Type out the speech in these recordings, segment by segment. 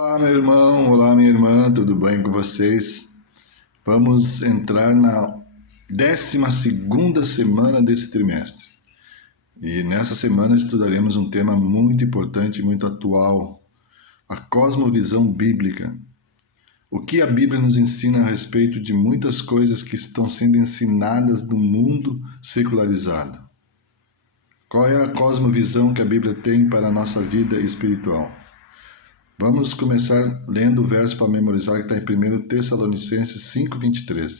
Olá, meu irmão, olá, minha irmã, tudo bem com vocês? Vamos entrar na 12ª semana desse trimestre. E nessa semana estudaremos um tema muito importante e muito atual, a cosmovisão bíblica. O que a Bíblia nos ensina a respeito de muitas coisas que estão sendo ensinadas no mundo secularizado. Qual é a cosmovisão que a Bíblia tem para a nossa vida espiritual? Vamos começar lendo o verso para memorizar que está em 1 Tessalonicenses 5:23.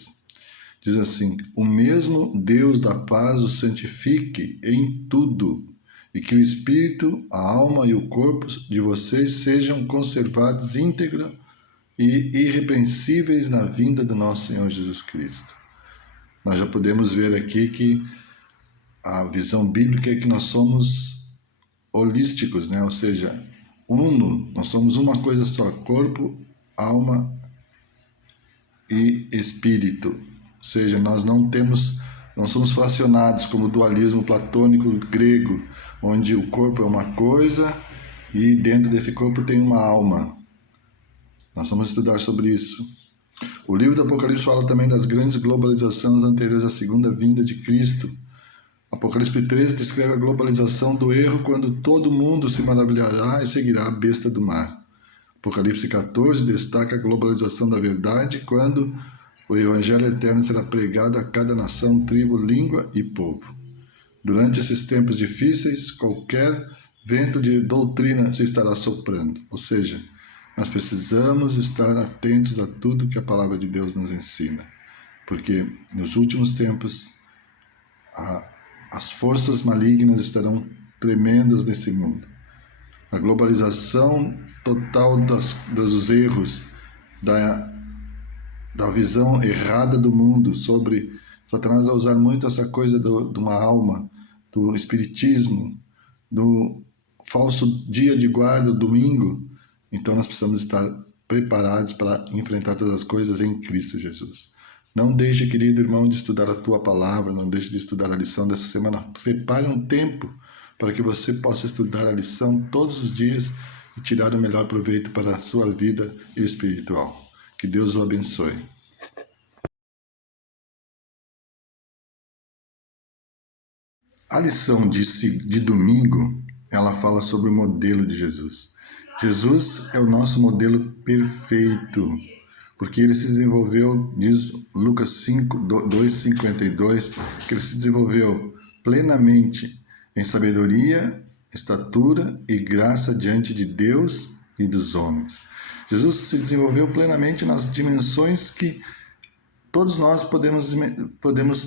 Diz assim: o mesmo Deus da paz o santifique em tudo, e que o espírito, a alma e o corpo de vocês sejam conservados íntegros e irrepreensíveis na vinda do nosso Senhor Jesus Cristo. Nós já podemos ver aqui que a visão bíblica é que nós somos holísticos, né? Ou seja, uno, nós somos uma coisa só, corpo, alma e espírito. Ou seja, nós não somos fracionados como o dualismo platônico grego, onde o corpo é uma coisa e dentro desse corpo tem uma alma. Nós vamos estudar sobre isso. O livro do Apocalipse fala também das grandes globalizações anteriores à segunda vinda de Cristo. Apocalipse 13 descreve a globalização do erro quando todo mundo se maravilhará e seguirá a besta do mar. Apocalipse 14 destaca a globalização da verdade quando o evangelho eterno será pregado a cada nação, tribo, língua e povo. Durante esses tempos difíceis, qualquer vento de doutrina se estará soprando. Ou seja, nós precisamos estar atentos a tudo que a palavra de Deus nos ensina. Porque nos últimos tempos, as forças malignas estarão tremendas nesse mundo. A globalização total dos erros, da visão errada do mundo sobre Satanás vai usar muito essa coisa de uma alma, do espiritismo, do falso dia de guarda, domingo. Então nós precisamos estar preparados para enfrentar todas as coisas em Cristo Jesus. Não deixe, querido irmão, de estudar a tua palavra, não deixe de estudar a lição dessa semana. Separe um tempo para que você possa estudar a lição todos os dias e tirar o melhor proveito para a sua vida espiritual. Que Deus o abençoe. A lição de domingo, ela fala sobre o modelo de Jesus. Jesus é o nosso modelo perfeito, porque ele se desenvolveu, diz Lucas 2:52, que ele se desenvolveu plenamente em sabedoria, estatura e graça diante de Deus e dos homens. Jesus se desenvolveu plenamente nas dimensões que todos nós podemos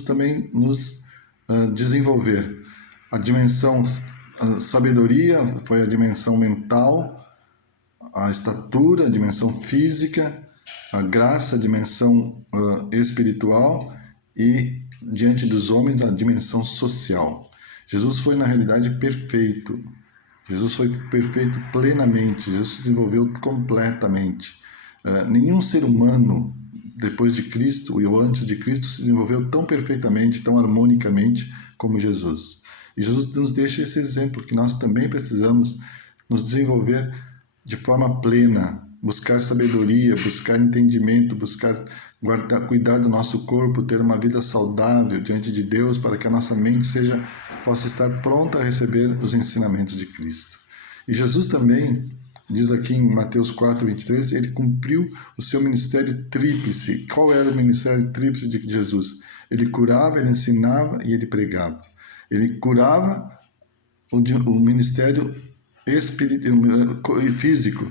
também nos desenvolver. A dimensão sabedoria foi a dimensão mental, a estatura, a dimensão física, a graça, a dimensão espiritual e, diante dos homens, a dimensão social. Jesus foi, na realidade, perfeito. Jesus foi perfeito plenamente. Jesus se desenvolveu completamente. Nenhum ser humano, depois de Cristo ou antes de Cristo, se desenvolveu tão perfeitamente, tão harmonicamente como Jesus. E Jesus nos deixa esse exemplo, que nós também precisamos nos desenvolver de forma plena, buscar sabedoria, buscar entendimento, buscar cuidar do nosso corpo, ter uma vida saudável diante de Deus, para que a nossa mente possa estar pronta a receber os ensinamentos de Cristo. E Jesus também, diz aqui em Mateus 4:23, ele cumpriu o seu ministério tríplice. Qual era o ministério tríplice de Jesus? Ele curava, ele ensinava e ele pregava. Ele curava o ministério físico,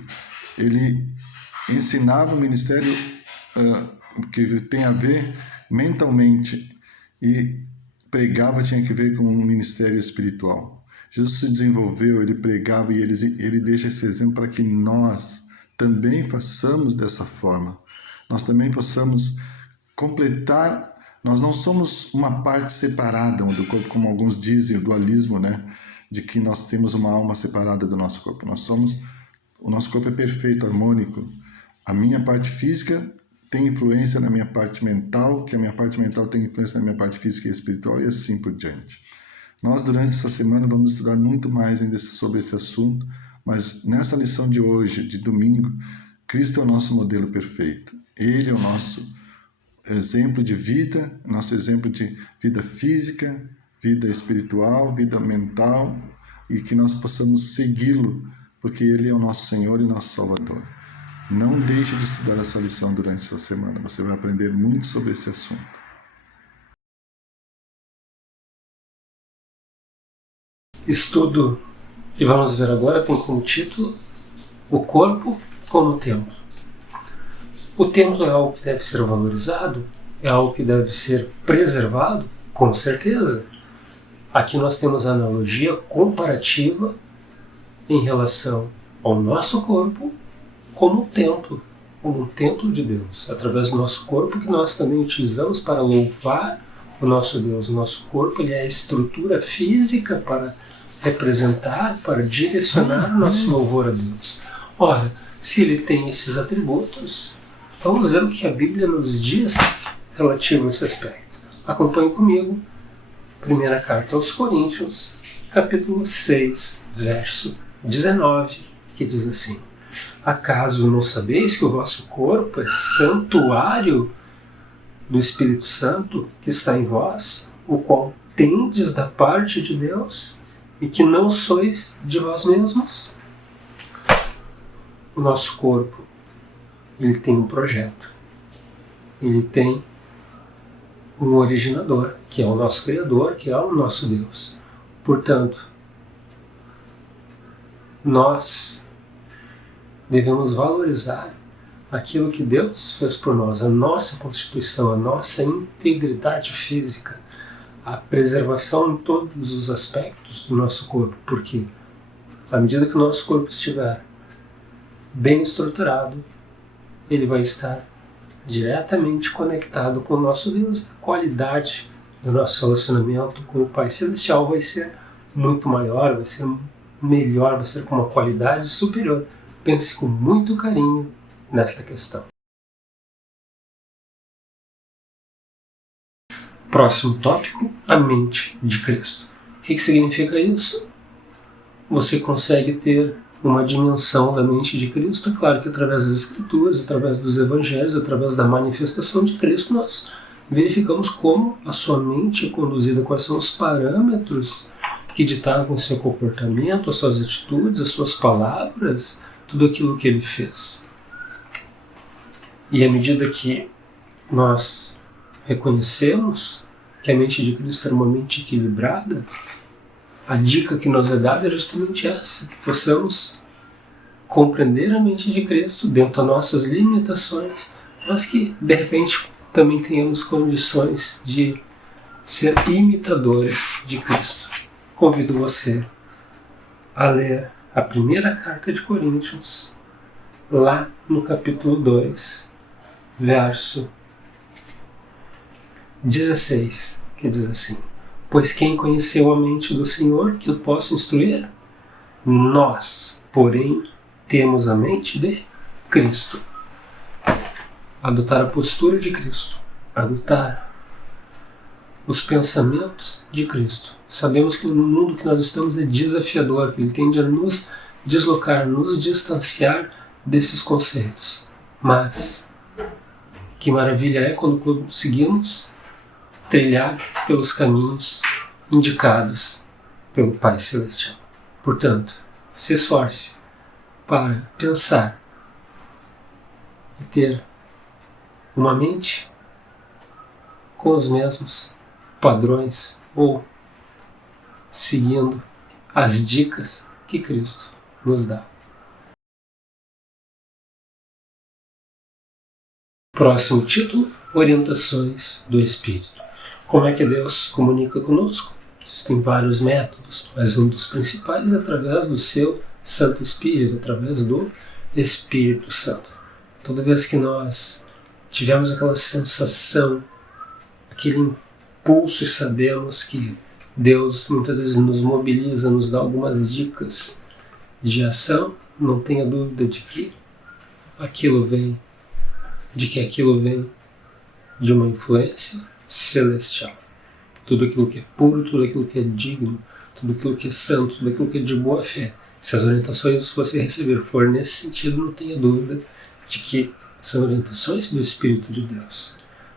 ele ensinava o ministério que tem a ver mentalmente, e pregava tinha que ver com um ministério espiritual. Jesus se desenvolveu, ele pregava, e ele deixa esse exemplo para que nós também façamos dessa forma. Nós também possamos completar. Nós não somos uma parte separada do corpo, como alguns dizem, o dualismo, né? De que nós temos uma alma separada do nosso corpo. O nosso corpo é perfeito, harmônico. A minha parte física tem influência na minha parte mental, que a minha parte mental tem influência na minha parte física e espiritual, e assim por diante. Nós, durante essa semana, vamos estudar muito mais ainda sobre esse assunto, Mas nessa lição de hoje, de domingo, Cristo é o nosso modelo perfeito. Ele é o nosso exemplo de vida, nosso exemplo de vida física, vida espiritual, vida mental, e que nós possamos segui-lo, porque Ele é o nosso Senhor e nosso Salvador. Não deixe de estudar a sua lição durante essa semana, você vai aprender muito sobre esse assunto. Estudo que vamos ver agora tem como título O Corpo como Templo. O templo é algo que deve ser valorizado? É algo que deve ser preservado? Com certeza. Aqui nós temos a analogia comparativa em relação ao nosso corpo como um templo de Deus, através do nosso corpo que nós também utilizamos para louvar o nosso Deus. O nosso corpo ele é a estrutura física para representar, para direcionar o nosso louvor a Deus. Ora, se ele tem esses atributos, vamos ver o que a Bíblia nos diz relativo a esse aspecto. Acompanhe comigo, primeira carta aos Coríntios, capítulo 6, verso 19, que diz assim: Acaso não sabeis que o vosso corpo é santuário do Espírito Santo que está em vós, o qual tendes da parte de Deus, e que não sois de vós mesmos? O nosso corpo, ele tem um projeto, ele tem um originador, que é o nosso Criador, que é o nosso Deus. Portanto, nós devemos valorizar aquilo que Deus fez por nós, a nossa constituição, a nossa integridade física, a preservação em todos os aspectos do nosso corpo, porque à medida que o nosso corpo estiver bem estruturado, ele vai estar diretamente conectado com o nosso Deus. A qualidade do nosso relacionamento com o Pai Celestial vai ser muito maior, vai ser melhor, vai ser com uma qualidade superior. Pense com muito carinho nesta questão. Próximo tópico, a mente de Cristo. O que significa isso? Você consegue ter uma dimensão da mente de Cristo, é claro que através das Escrituras, através dos Evangelhos, através da manifestação de Cristo, nós verificamos como a sua mente é conduzida, quais são os parâmetros que ditavam o seu comportamento, as suas atitudes, as suas palavras, tudo aquilo que ele fez. E à medida que nós reconhecemos que a mente de Cristo era uma mente equilibrada, a dica que nos é dada é justamente essa, que possamos compreender a mente de Cristo dentro das nossas limitações, mas que de repente também tenhamos condições de ser imitadores de Cristo. Convido você a ler a primeira carta de Coríntios, lá no capítulo 2, verso 16, que diz assim: Pois quem conheceu a mente do Senhor que o possa instruir? Nós, porém, temos a mente de Cristo. Adotar a postura de Cristo, adotar os pensamentos de Cristo. Sabemos que no mundo que nós estamos é desafiador, que ele tende a nos deslocar, nos distanciar desses conceitos. Mas que maravilha é quando conseguimos trilhar pelos caminhos indicados pelo Pai Celestial. Portanto, se esforce para pensar e ter uma mente com os mesmos padrões ou seguindo as dicas que Cristo nos dá. Próximo título: Orientações do Espírito. Como é que Deus comunica conosco? Existem vários métodos, mas um dos principais é através do seu Santo Espírito, através do Espírito Santo. Toda vez que nós tivemos aquela sensação, aquele impulso e sabemos que Deus muitas vezes nos mobiliza, nos dá algumas dicas de ação, não tenha dúvida de que aquilo vem de uma influência celestial. Tudo aquilo que é puro, tudo aquilo que é digno, tudo aquilo que é santo, tudo aquilo que é de boa fé Se as orientações que você receber for nesse sentido, não tenha dúvida de que são orientações do Espírito de Deus.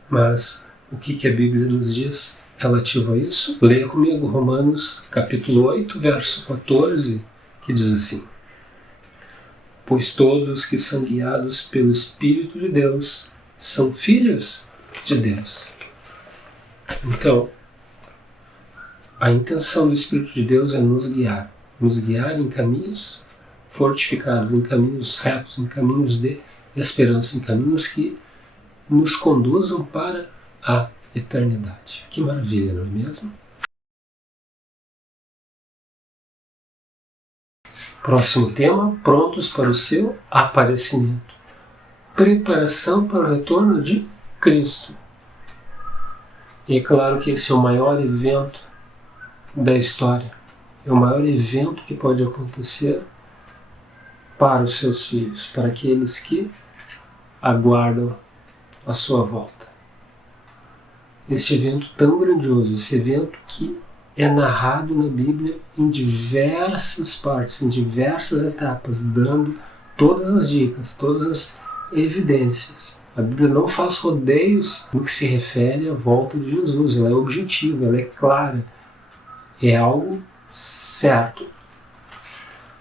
Mas o que a Bíblia nos diz relativo a isso? Leia comigo Romanos capítulo 8, verso 14, que diz assim: pois todos que são guiados pelo Espírito de Deus são filhos de Deus. Então, a intenção do Espírito de Deus é nos guiar em caminhos fortificados, em caminhos retos, em caminhos de esperança, em caminhos que nos conduzam para a eternidade. Que maravilha, não é mesmo? Próximo tema, prontos para o seu aparecimento. Preparação para o retorno de Cristo. E é claro que esse é o maior evento da história. É o maior evento que pode acontecer para os seus filhos, para aqueles que aguardam a sua volta. Esse evento tão grandioso, esse evento que é narrado na Bíblia em diversas partes, em diversas etapas, dando todas as dicas, todas as evidências. A Bíblia não faz rodeios no que se refere à volta de Jesus, ela é objetiva, ela é clara, é algo certo.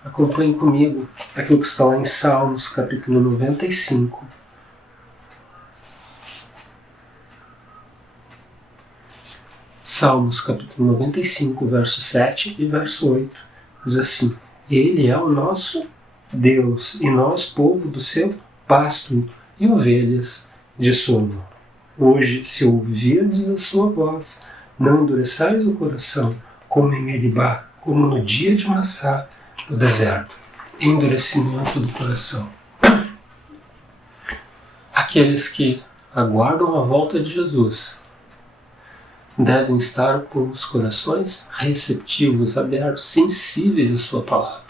Acompanhe comigo aquilo que está lá em Salmos, capítulo 95. Salmos, capítulo 95, verso 7 e verso 8. Diz assim: Ele é o nosso Deus, e nós, povo do seu pasto, e ovelhas de sua mão. Hoje, se ouvirdes a sua voz, não endureçais o coração, como em Meribá, como no dia de Massá, no deserto. Endurecimento do coração. Aqueles que aguardam a volta de Jesus devem estar com os corações receptivos, abertos, sensíveis à sua palavra.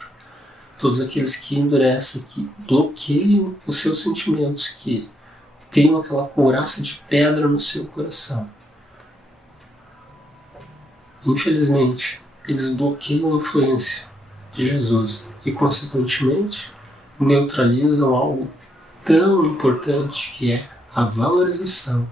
Todos aqueles que endurecem, que bloqueiam os seus sentimentos, que criam aquela couraça de pedra no seu coração. Infelizmente, eles bloqueiam a influência de Jesus e, consequentemente, neutralizam algo tão importante que é a valorização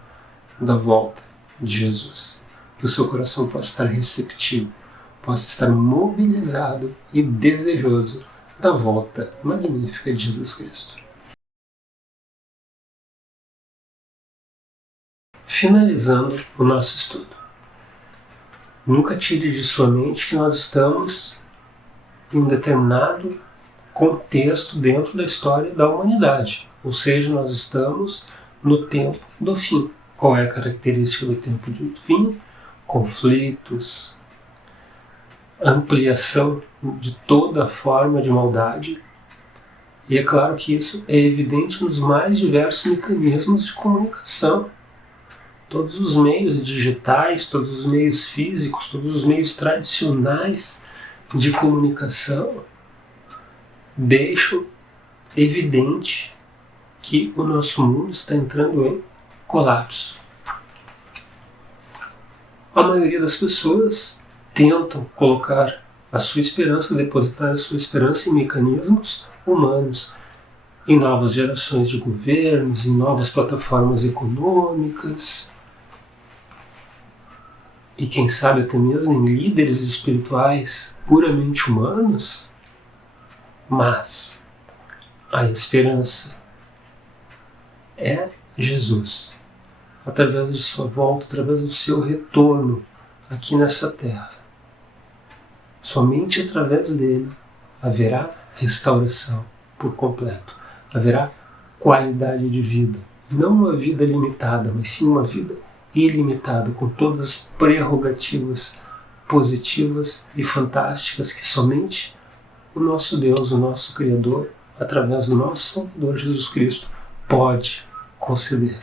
da volta de Jesus. Que o seu coração possa estar receptivo, possa estar mobilizado e desejoso da volta magnífica de Jesus Cristo. Finalizando o nosso estudo. Nunca tire de sua mente que nós estamos em um determinado contexto dentro da história da humanidade. Ou seja, nós estamos no tempo do fim. Qual é a característica do tempo do fim? Conflitos, ampliação de toda forma de maldade. E é claro que isso é evidente nos mais diversos mecanismos de comunicação. Todos os meios digitais, todos os meios físicos, todos os meios tradicionais de comunicação deixam evidente que o nosso mundo está entrando em colapso. A maioria das pessoas tentam colocar a sua esperança, depositar a sua esperança em mecanismos humanos, em novas gerações de governos, em novas plataformas econômicas e quem sabe até mesmo em líderes espirituais puramente humanos, mas a esperança é Jesus. Através de sua volta, através do seu retorno aqui nessa terra. Somente através dele haverá restauração por completo. Haverá qualidade de vida. Não uma vida limitada, mas sim uma vida ilimitada, com todas as prerrogativas positivas e fantásticas que somente o nosso Deus, o nosso Criador, através do nosso Salvador Jesus Cristo, pode conceder.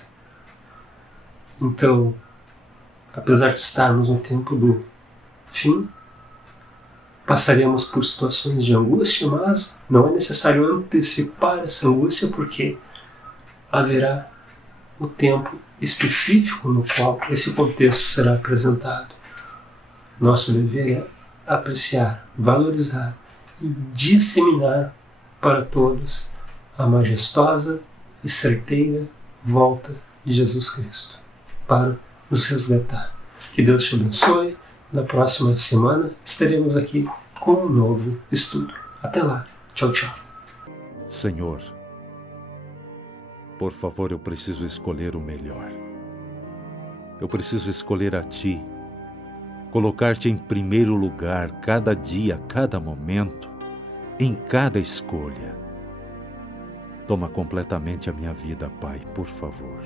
Então, apesar de estarmos no tempo do fim, passaremos por situações de angústia, mas não é necessário antecipar essa angústia, porque haverá o tempo específico no qual esse contexto será apresentado. Nosso dever é apreciar, valorizar e disseminar para todos a majestosa e certeira volta de Jesus Cristo para nos resgatar. Que Deus te abençoe. Na próxima semana estaremos aqui com um novo estudo. Até lá. Tchau, tchau. Senhor, por favor, eu preciso escolher o melhor. Eu preciso escolher a Ti, colocar-te em primeiro lugar, cada dia, cada momento, em cada escolha. Toma completamente a minha vida, Pai, por favor.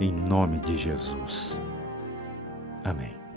Em nome de Jesus. Amém.